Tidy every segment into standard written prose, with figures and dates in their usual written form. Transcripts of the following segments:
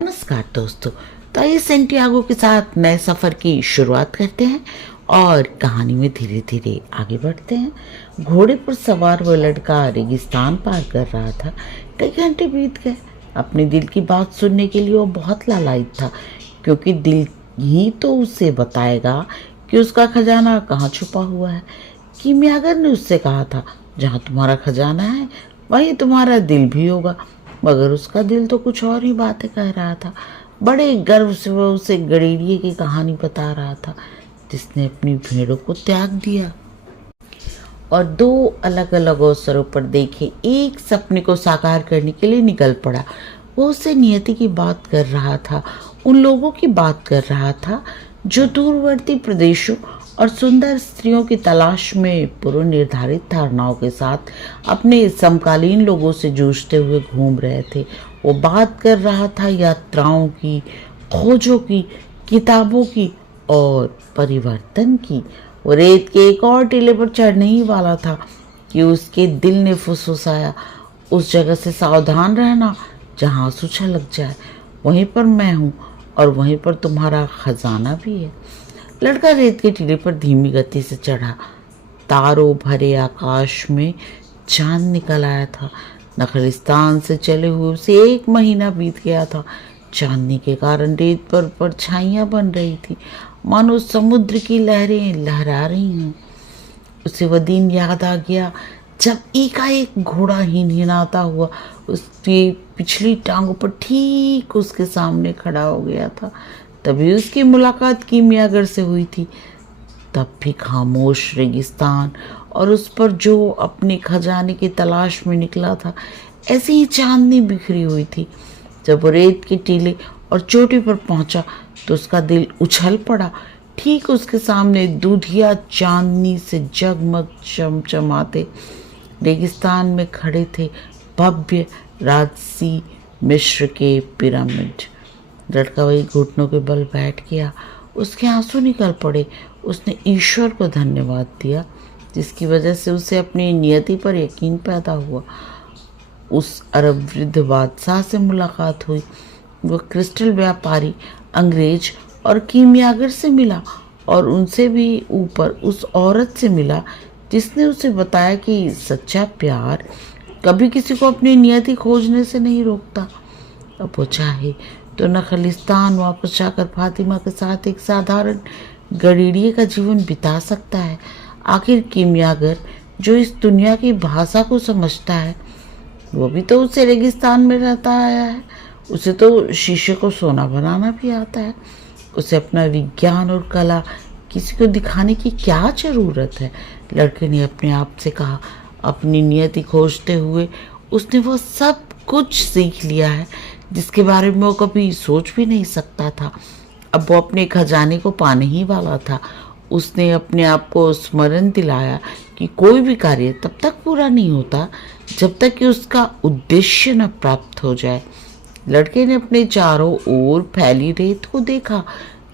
नमस्कार दोस्तों। तो आइए सेंटियागो के साथ नए सफ़र की शुरुआत करते हैं और कहानी में धीरे धीरे आगे बढ़ते हैं। घोड़े पर सवार वह लड़का रेगिस्तान पार कर रहा था। कई घंटे बीत गए। अपने दिल की बात सुनने के लिए वो बहुत लालायित था, क्योंकि दिल ही तो उसे बताएगा कि उसका खजाना कहाँ छुपा हुआ है। कीमियागर ने उससे कहा था, जहाँ तुम्हारा खजाना है वहीं तुम्हारा दिल भी होगा। मगर उसका दिल तो कुछ और ही बातें कह रहा था। बड़े गर्व से वह उसे गडेरिए की कहानी बता रहा था, जिसने अपनी भेड़ों को त्याग दिया और दो अलग अलग अवसरों पर देखे एक सपने को साकार करने के लिए निकल पड़ा। वो उससे नियति की बात कर रहा था, उन लोगों की बात कर रहा था जो दूरवर्ती प्रदेशों और सुंदर स्त्रियों की तलाश में पूर्व निर्धारित धारणाओं के साथ अपने समकालीन लोगों से जूझते हुए घूम रहे थे। वो बात कर रहा था यात्राओं की, खोजों की, किताबों की और परिवर्तन की। वो रेत के एक और टीले पर चढ़ने ही वाला था कि उसके दिल ने फुसफुसाया, उस जगह से सावधान रहना जहाँ आंसू छलक जाए। वहीं पर मैं हूँ और वहीं पर तुम्हारा खजाना भी है। लड़का रेत के टीले पर धीमी गति से चढ़ा। तारों भरे आकाश में चांद निकल आया था। नखलिस्तान से चले हुए उसे 1 महीना बीत गया था। चांदनी के कारण रेत पर परछाइयां बन रही थी, मानो समुद्र की लहरें लहरा रही हैं। उसे वह दिन याद आ गया जब एकाएक घोड़ा हिनहिनाता हुआ उसकी पिछली टांगों पर ठीक उसके सामने खड़ा हो गया था। तभी उसकी मुलाकात कीमियागर से हुई थी। तब भी खामोश रेगिस्तान और उस पर जो अपने खजाने की तलाश में निकला था, ऐसी ही चांदनी बिखरी हुई थी। जब वो रेत के टीले और चोटी पर पहुंचा तो उसका दिल उछल पड़ा। ठीक उसके सामने दूधिया चांदनी से जगमग चमचमाते रेगिस्तान में खड़े थे भव्य राजसी मिस्र के पिरामिड। लड़का वही घुटनों के बल बैठ गया। उसके आंसू निकल पड़े। उसने ईश्वर को धन्यवाद दिया, जिसकी वजह से उसे अपनी नियति पर यकीन पैदा हुआ। उस अरब वृद्ध बादशाह से मुलाकात हुई। वह क्रिस्टल व्यापारी, अंग्रेज और कीमियागर से मिला और उनसे भी ऊपर उस औरत से मिला जिसने उसे बताया कि सच्चा प्यार कभी किसी को अपनी नियति खोजने से नहीं रोकता। अब वो चाहे तो नखलिस्तान वापस जाकर फातिमा के साथ एक साधारण गडरिये का जीवन बिता सकता है। आखिर कीमियागर जो इस दुनिया की भाषा को समझता है, वो भी तो उसे रेगिस्तान में रहता आया है। उसे तो शीशे को सोना बनाना भी आता है। उसे अपना विज्ञान और कला किसी को दिखाने की क्या ज़रूरत है। लड़के ने अपने आप से कहा। अपनी नियति खोजते हुए उसने वो सब कुछ सीख लिया है जिसके बारे में वो कभी सोच भी नहीं सकता था। अब वो अपने खजाने को पाने ही वाला था। उसने अपने आप को स्मरण दिलाया कि कोई भी कार्य तब तक पूरा नहीं होता जब तक कि उसका उद्देश्य न प्राप्त हो जाए। लड़के ने अपने चारों ओर फैली रेत को देखा।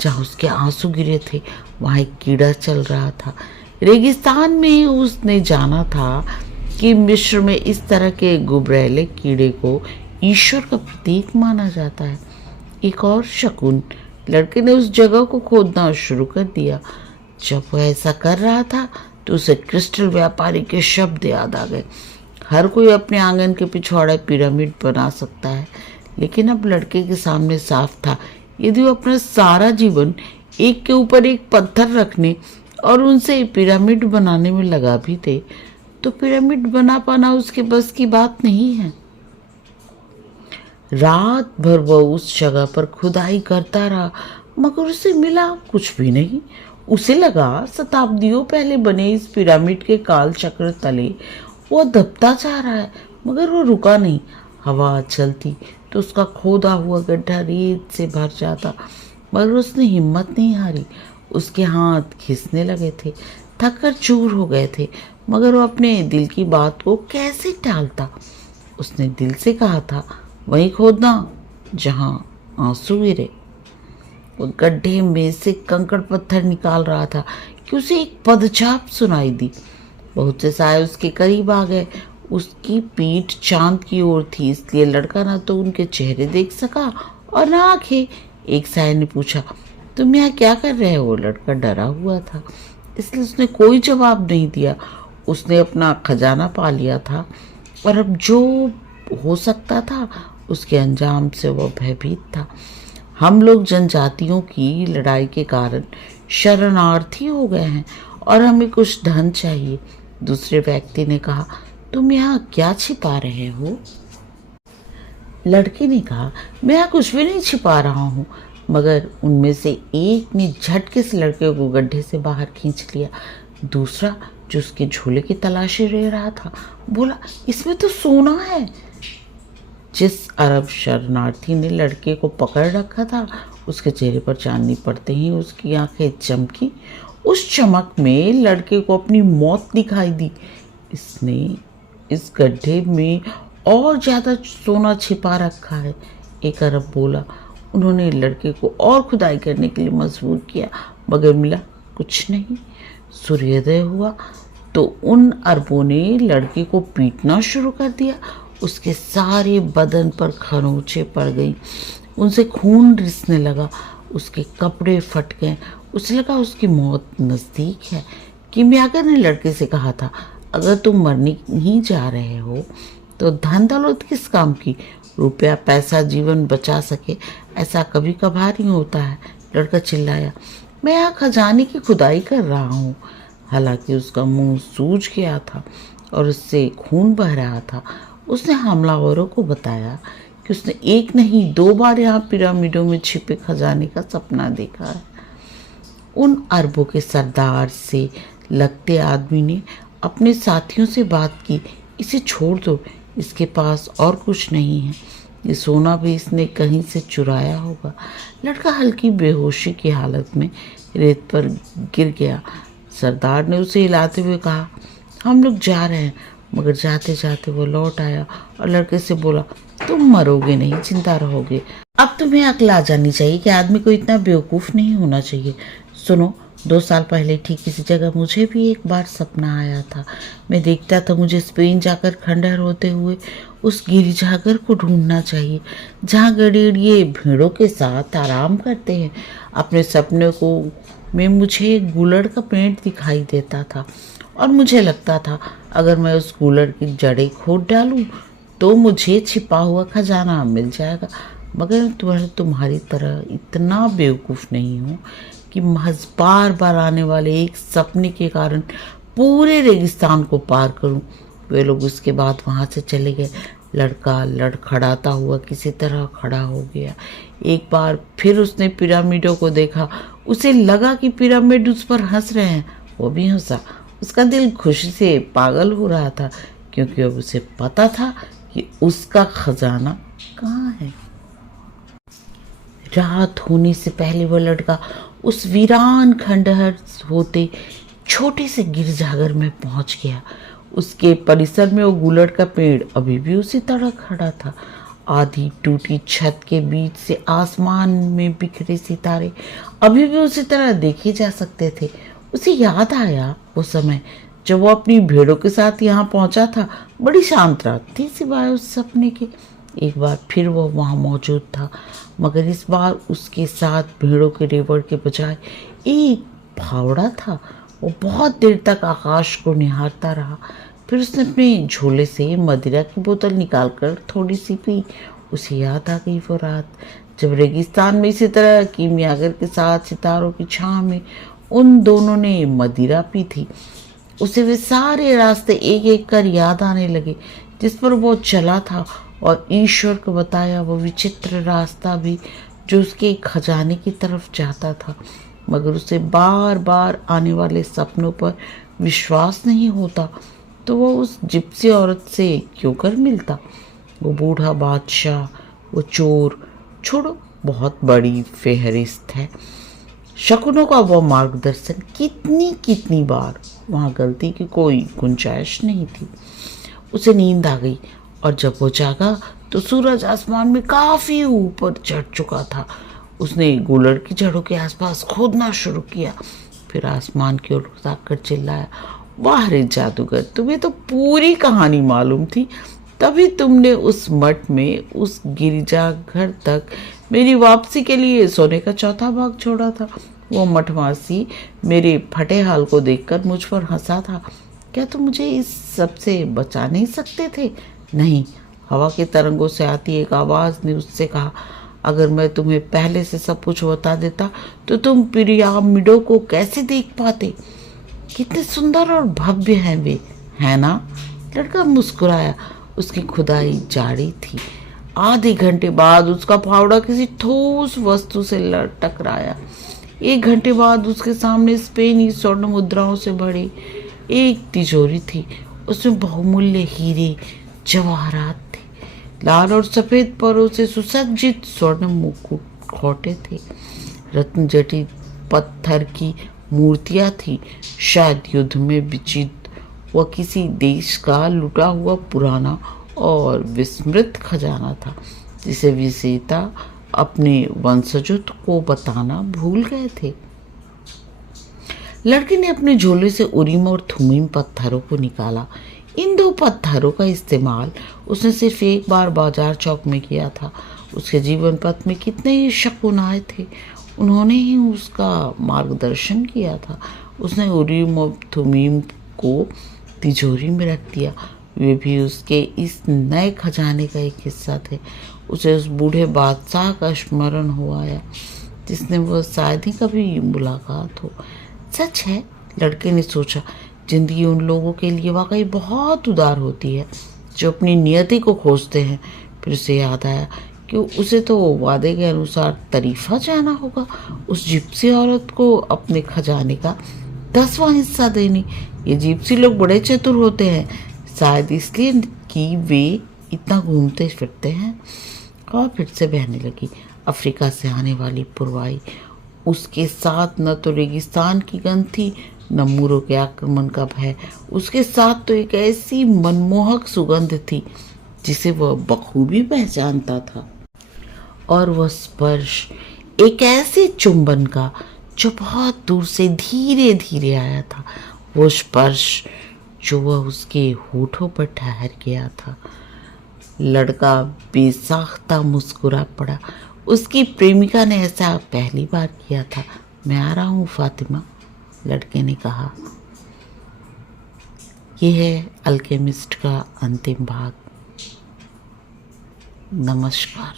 जहाँ उसके आंसू गिरे थे वहाँ एक कीड़ा चल रहा था। रेगिस्तान में ही उसने जाना था कि मिस्र में इस तरह के गुबरैले कीड़े को ईश्वर का प्रतीक माना जाता है। एक और शकुन। लड़के ने उस जगह को खोदना शुरू कर दिया। जब वह ऐसा कर रहा था तो उसे क्रिस्टल व्यापारी के शब्द याद आ गए। हर कोई अपने आंगन के पिछवाड़े पिरामिड बना सकता है, लेकिन अब लड़के के सामने साफ था, यदि वो अपना सारा जीवन एक के ऊपर एक पत्थर रखने और उनसे पिरामिड बनाने में लगा भी दे, तो पिरामिड बना पाना उसके बस की बात नहीं है। रात भर वह उस जगह पर खुदाई करता रहा, मगर उसे मिला कुछ भी नहीं। उसे लगा शताब्दियों पहले बने इस पिरामिड के काल चक्र तले वो दबता जा रहा है, मगर वो रुका नहीं। हवा चलती तो उसका खोदा हुआ गड्ढा रेत से भर जाता, मगर उसने हिम्मत नहीं हारी। उसके हाथ खिसने लगे थे, थक कर चूर हो गए थे, मगर वो अपने दिल की बात को कैसे टालता। उसने दिल से कहा था, वहीं खोदना जहाँ आंसू गिरे। वो गड्ढे में से कंकड़ पत्थर निकाल रहा था कि उसे एक पदचाप सुनाई दी। बहुत से साए उसके करीब आ गए। उसकी पीठ चांद की ओर थी, इसलिए लड़का ना तो उनके चेहरे देख सका और ना आंखें। एक साय ने पूछा, तुम यहाँ क्या कर रहे हो? लड़का डरा हुआ था, इसलिए उसने कोई जवाब नहीं दिया। उसने अपना खजाना पा लिया था और अब जो हो सकता था उसके अंजाम से वह भयभीत था। हम लोग जनजातियों की लड़ाई के कारण शरणार्थी हो गए हैं और हमें कुछ धन चाहिए। दूसरे व्यक्ति ने कहा, तुम यहाँ क्या छिपा रहे हो? लड़के ने कहा, मैं यहाँ कुछ भी नहीं छिपा रहा हूँ। मगर उनमें से एक ने झटके से लड़के को गड्ढे से बाहर खींच लिया। दूसरा, जो उसके झोले की तलाशी ले रहा था, बोला, इसमें तो सोना है। जिस अरब शरणार्थी ने लड़के को पकड़ रखा था, उसके चेहरे पर चांदनी पड़ते ही उसकी आंखें चमकी। उस चमक में लड़के को अपनी मौत दिखाई दी। इसने इस गड्ढे में और ज़्यादा सोना छिपा रखा है, एक अरब बोला। उन्होंने लड़के को और खुदाई करने के लिए मजबूर किया, मगर मिला कुछ नहीं। सूर्योदय हुआ तो उन अरबों ने लड़के को पीटना शुरू कर दिया। उसके सारे बदन पर खरोंचें पड़ गई, उनसे खून रिसने लगा, उसके कपड़े फट गए। उसे लगा उसकी मौत नज़दीक है। किमियागर ने लड़के से कहा था, अगर तुम मरने ही जा रहे हो तो धन दौलत किस काम की? रुपया पैसा जीवन बचा सके ऐसा कभी कभार ही होता है। लड़का चिल्लाया, मैं यहाँ खजाने की खुदाई कर रहा हूँ। हालांकि उसका मुंह सूज गया था और उससे खून बह रहा था। उसने हमलावरों को बताया कि उसने एक नहीं 2 बार यहाँ पिरामिडों में छिपे खजाने का सपना देखा है। उन अरबों के सरदार से लगते आदमी ने अपने साथियों से बात की, इसे छोड़ दो, इसके पास और कुछ नहीं है, ये सोना भी इसने कहीं से चुराया होगा। लड़का हल्की बेहोशी की हालत में रेत पर गिर गया। सरदार ने उसे हिलाते हुए कहा, हम लोग जा रहे हैं। मगर जाते जाते वो लौट आया और लड़के से बोला, तुम मरोगे नहीं, जिंदा रहोगे। अब तुम्हें अक्ल आ जानी चाहिए कि आदमी को इतना बेवकूफ़ नहीं होना चाहिए। सुनो, 2 साल पहले ठीक इसी जगह मुझे भी एक बार सपना आया था। मैं देखता था मुझे स्पेन जाकर खंडहर होते हुए उस गिरजाघर को ढूंढना चाहिए जहाँ गडेड़िए भेड़ों के साथ आराम करते हैं। अपने सपने को में मुझे गुलड़ का पेड़ दिखाई देता था और मुझे लगता था अगर मैं उस गुलड़ की जड़ें खोद डालूं तो मुझे छिपा हुआ खजाना मिल जाएगा। मगर तुम्हारी तरह इतना बेवकूफ़ नहीं हूँ कि महज बार बार आने वाले एक सपने के कारण पूरे रेगिस्तान को पार करूं। वे लोग उसके बाद वहां से चले गए। लड़का लड़खड़ाता हुआ किसी तरह खड़ा हो गया। एक बार फिर उसने पिरामिडों को देखा। उसे लगा कि पिरामिड उस पर हंस रहे हैं। वो भी हंसा। उसका दिल खुशी से पागल हो रहा था, क्योंकि अब उसे पता था कि उसका खजाना कहाँ है। रात होने से पहले वह लड़का उस वीरान खंडहर होते छोटे से गिरजाघर में पहुंच गया। उसके परिसर में वो गुलड़ का पेड़ अभी भी उसी तरह खड़ा था। आधी टूटी छत के बीच से आसमान में बिखरे सितारे अभी भी उसी तरह देखे जा सकते थे। उसे याद आया वो समय जब वो अपनी भेड़ों के साथ यहाँ पहुंचा था। बड़ी शांत रात थी सिवाय उस सपने के। एक बार फिर वो वहाँ मौजूद था, मगर इस बार उसके साथ भेड़ों के रेवड़ के बजाय एक फावड़ा था। वो बहुत देर तक आकाश को निहारता रहा। फिर उसने अपने झोले से मदिरा की बोतल निकालकर थोड़ी सी पी। उसे याद आ गई वो रात जब रेगिस्तान में इसी तरह किमियागर के साथ सितारों की छांव में उन दोनों ने मदिरा पी थी। उसे वे सारे रास्ते एक एक कर याद आने लगे जिस पर वो चला था, और ईश्वर को बताया वो विचित्र रास्ता भी जो उसके खजाने की तरफ जाता था। मगर उसे बार बार आने वाले सपनों पर विश्वास नहीं होता, तो वो उस जिप्सी औरत से क्यों कर मिलता? वो बूढ़ा बादशाह, वो चोर, छोड़ो, बहुत बड़ी फेहरिस्त है। शकुनों का वो मार्गदर्शन, कितनी कितनी बार वहाँ गलती की कोई गुंजाइश नहीं थी। उसे नींद आ गई और जब वो जागा तो सूरज आसमान में काफी ऊपर चढ़ चुका था। उसने गुलड़ की जड़ों के आसपास खोदना शुरू किया। फिर आसमान की ओर ताककर चिल्लाया, वाह रे जादूगर, तुम्हें तो पूरी कहानी मालूम थी। तभी तुमने उस मठ में उस गिरजाघर तक मेरी वापसी के लिए सोने का चौथा भाग छोड़ा था। वो मठवासी मेरे फटे हाल को देखकर मुझ पर हंसा था। क्या तुम मुझे इस सब से बचा नहीं सकते थे? नहीं, हवा के तरंगों से आती एक आवाज़ ने उससे कहा। अगर मैं तुम्हें पहले से सब कुछ बता देता तो तुम पिरामिडों को कैसे देख पाते? कितने सुंदर और भव्य हैं वे, है ना? लड़का मुस्कुराया। उसकी खुदाई जारी थी। आधे घंटे बाद उसका फावड़ा किसी ठोस वस्तु से टकराया। 1 घंटे बाद उसके सामने स्पेनी स्वर्ण मुद्राओं से भरी एक तिजोरी थी। उसमें बहुमूल्य हीरे जवाहरात थे। लाल और सफेद परों से सुसज्जित स्वर्ण मुकुट थे। रत्न जटित पत्थर की मूर्तियां थी। शायद युद्ध में विजित वह किसी देश का लुटा हुआ पुराना और विस्मृत खजाना था, जिसे विजेता अपने वंशजों को बताना भूल गए थे। लड़के ने अपने झोले से उरीम और थुमीम पत्थरों को निकाला। इन 2 पत्थरों का इस्तेमाल उसने सिर्फ एक बार बाजार चौक में किया था। उसके जीवन पथ में कितने ही शकुन आए थे, उन्होंने ही उसका मार्गदर्शन किया था। उसने उरीम और थुमीम को तिजोरी में रख दिया। वे भी उसके इस नए खजाने का एक हिस्सा थे। उसे उस बूढ़े बादशाह का स्मरण हो आया जिसने वह शायद ही कभी मुलाकात हो। सच है, लड़के ने सोचा, जिंदगी उन लोगों के लिए वाकई बहुत उदार होती है जो अपनी नियति को खोजते हैं। फिर उसे याद आया कि उसे तो वादे के अनुसार तरीफा जाना होगा, उस जिप्सी औरत को अपने खजाने का 10वां हिस्सा देने। ये जिप्सी लोग बड़े चतुर होते हैं, शायद इसलिए कि वे इतना घूमते फिरते हैं। और फिर से बहने लगी। अफ्रीका से आने वाली पुरवाई, उसके साथ न तो रेगिस्तान की गंध थी न मूरों के आक्रमण का भय। उसके साथ तो एक ऐसी मनमोहक सुगंध थी जिसे वह बखूबी पहचानता था। और वह स्पर्श एक ऐसे चुंबन का जो बहुत दूर से धीरे धीरे आया था। वो स्पर्श जो वह उसके होठों पर ठहर गया था। लड़का बेसाख्ता मुस्कुरा पड़ा। उसकी प्रेमिका ने ऐसा पहली बार किया था। मैं आ रहा हूँ फातिमा, लड़के ने कहा। यह है अल्केमिस्ट का अंतिम भाग। नमस्कार।